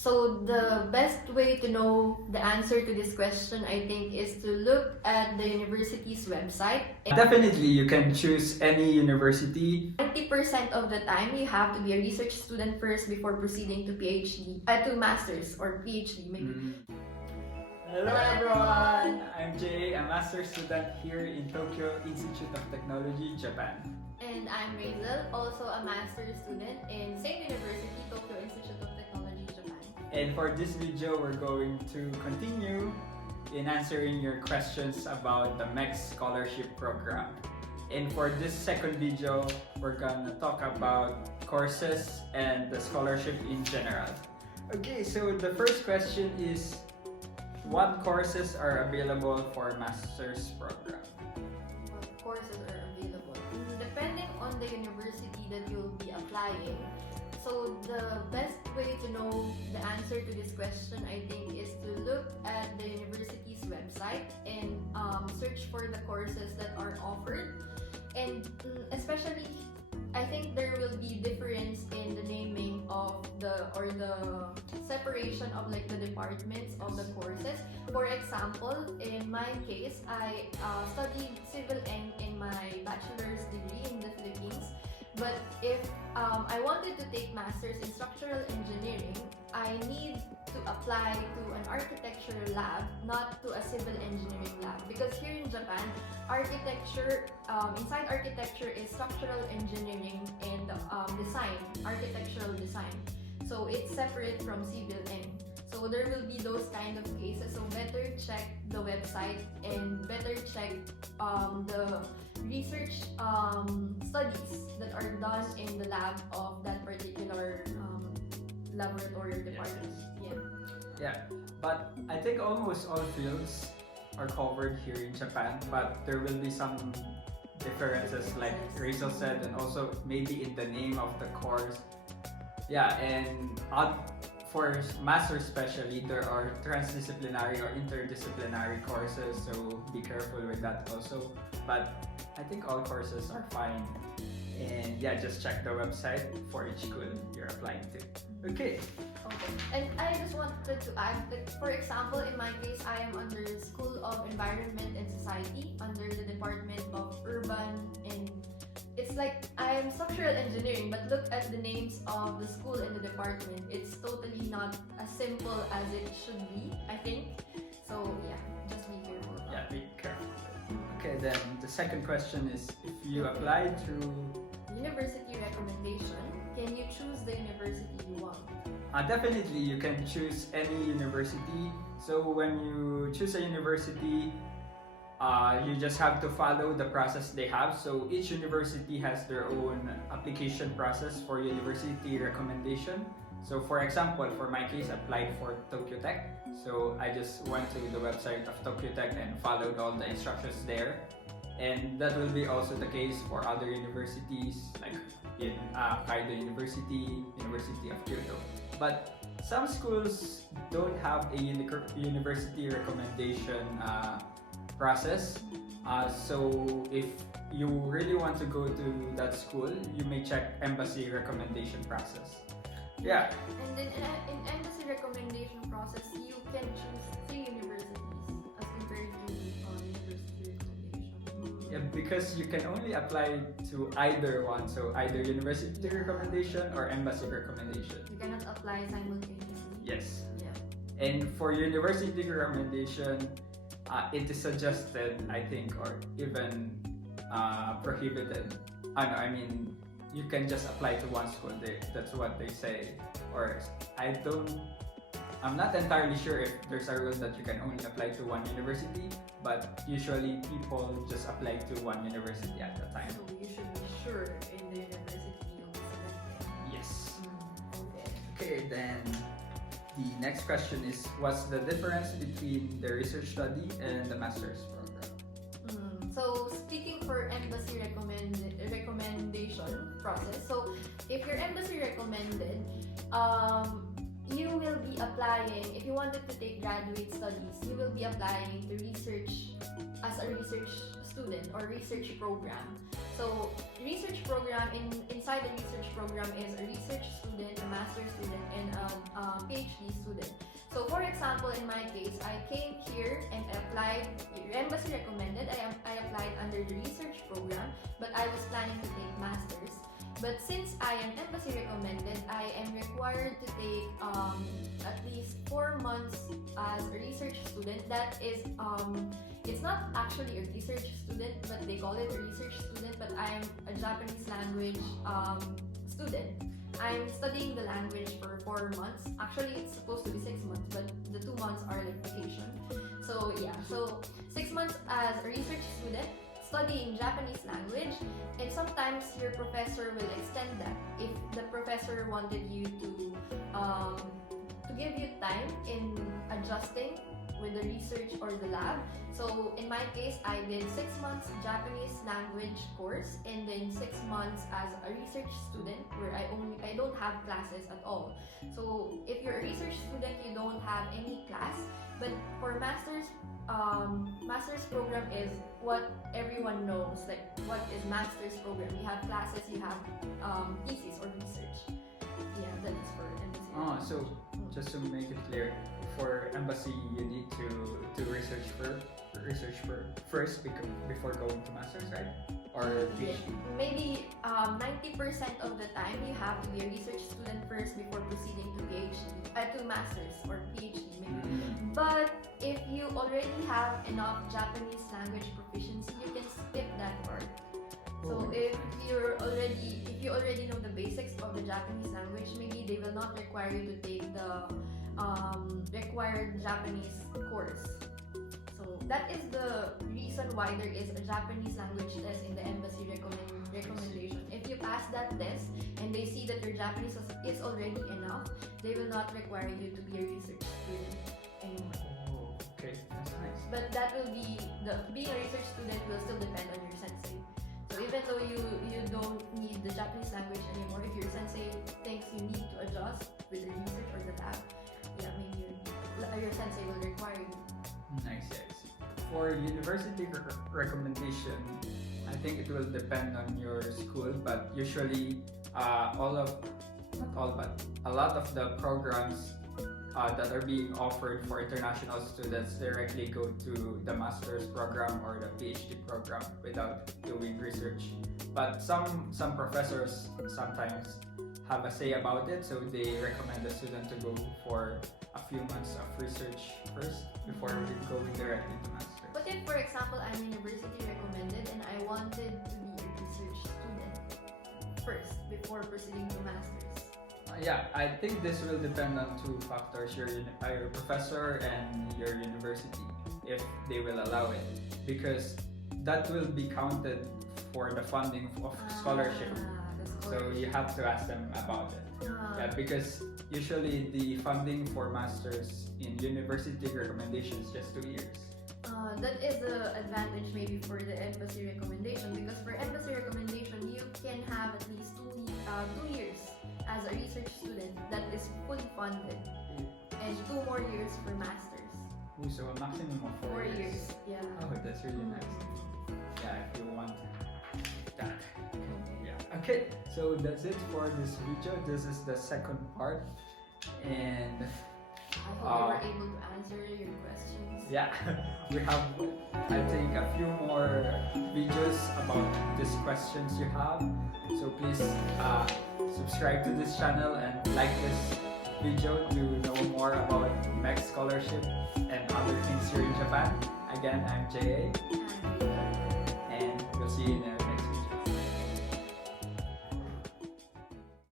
So the best way to know the answer to this question, I think, is to look at the university's website. Definitely, you can choose any university. 90% of the time, you have to be a research student first before proceeding to PhD, to master's or PhD maybe. Hello everyone! I'm Jay, a master's student here in Tokyo Institute of Technology, Japan. And I'm Razel, also a master's student in same university, Tokyo Institute of Technology, Japan. And for this video, we're going to continue in answering your questions about the MEXT Scholarship Program. And for this second video, we're gonna talk about courses and the scholarship in general. Okay, so the first question is, what courses are available for master's program? What courses are available? Depending on the university that you'll be applying. So the best way to know the answer to this question, I think, is to look at the university's website and search for the courses that are offered. And especially, I think there will be difference in the naming of the separation of like the departments of the courses. For example, in my case, I studied civil eng in my bachelor's degree in the Philippines. But if I wanted to take master's in structural engineering, I need to apply to an architecture lab, not to a civil engineering lab. Because here in Japan, architecture, inside architecture is structural engineering and design, architectural design. So it's separate from civil eng. So there will be those kind of cases. So better check the website and better check the research studies that are done in the lab of that particular laboratory department. Yeah, but I think almost all fields are covered here in Japan, but there will be some differences like Rachel said, and also maybe in the name of the course. Yeah, and for masters especially, there are transdisciplinary or interdisciplinary courses, so be careful with that also. But I think all courses are fine. And yeah, just check the website for each school you're applying to. Okay. Okay. And I just wanted to add that, for example, in my case, I am under the School of Environment and Society, under the Department of Urban, and it's like I am structural engineering, but look at the names of the school and the department. It's totally not as simple as it should be, I think. So yeah, just be careful. Yeah, be careful. Okay, then the second question is, if you apply through university recommendation, can you choose the university you want? Definitely, you can choose any university. So when you choose a university, you just have to follow the process they have. So each university has their own application process for university recommendation. So for example, for my case, I applied for Tokyo Tech. So I just went to the website of Tokyo Tech and followed all the instructions there. And that will be also the case for other universities like in Kaido University, University of Kyoto. But some schools don't have a university recommendation process. So if you really want to go to that school, you may check embassy recommendation process. Yeah. And then in embassy recommendation process, you can choose 3 universities as compared to university recommendation. Yeah, because you can only apply to either one, so either university recommendation or embassy recommendation. You cannot apply simultaneously. Yes. Yeah. And for university recommendation, it is suggested, I think, or even prohibited. I mean, you can just apply to one school. That's what they say. Or I'm not entirely sure if there's a rule that you can only apply to one university, but usually people just apply to one university at a time. So you should be sure in the university you'll be selected. Yes. Okay. Okay, then the next question is, what's the difference between the research study and the master's program? So speaking for embassy recommendation process, so if you're embassy recommended, you will be applying, if you wanted to take graduate studies, you will be applying to research as a research student or research program. So research program, inside the research program is a research student, a master's student, and a PhD student. So for example, in my case, I came here and applied, embassy recommended, I applied under the research program, but I was planning to take master's. But since I am embassy recommended, I am required to take at least 4 months as a research student. That is, it's not actually a research student, but they call it a research student, but I am a Japanese language student. I'm studying the language for 4 months. Actually, it's supposed to be 6 months, but the 2 months are like vacation. So yeah, so 6 months as a research student, studying Japanese language, and sometimes your professor will extend that if the professor wanted you to give you time in adjusting with the research or the lab. So in my case, I did 6 months Japanese language course and then 6 months as a research student where I don't have classes at all. So if you're a research student, you don't have any class, but for master's program is what everyone knows, like what is master's program. You have classes, you have thesis or research. Yeah, that is for embassy. So just to make it clear, for embassy you need to research first before going to masters, right? Or PhD? Maybe 90% of the time you have to be a research student first before proceeding to PhD, to masters or PhD maybe. But if you already have enough Japanese language proficiency, you can skip that part. So if you already know the basics of the Japanese language, maybe they will not require you to take the required Japanese course. So that is the reason why there is a Japanese language test in the embassy recommendation. If you pass that test and they see that your Japanese is already enough, they will not require you to be a research student anymore. Oh, okay, that's nice. But that will be being a research student will still depend on your sensei. So even though you don't need the Japanese language anymore, if your sensei thinks you need to adjust with the research or the lab, yeah, maybe your sensei will require you. Nice, yes. For university recommendation, I think it will depend on your school, but usually a lot of the programs that are being offered for international students directly go to the master's program or the PhD program without doing research. But some professors sometimes have a say about it, so they recommend the student to go for a few months of research first before going directly to master's. But if, for example, I'm university recommended and I wanted to be a research student first before proceeding to master's? Yeah, I think this will depend on 2 factors, your professor and your university, if they will allow it, because that will be counted for the funding of scholarship. So you have to ask them about it. Yeah, because usually the funding for masters in university recommendation is just 2 years. That is the advantage maybe for the embassy recommendation, because for embassy recommendation you can have at least 2 years as a research student that is fully funded, and 2 more years for masters. So a maximum of 4 years. Yeah. Oh, that's really nice. Yeah, if you want that. Yeah. Okay, so that's it for this video. This is the second part, and I hope we were able to answer your questions. yeah, we have, I think, a few more videos about these questions you have. So please subscribe to this channel and like this video to know more about MEXT Scholarship and other things here in Japan. Again, I'm JA.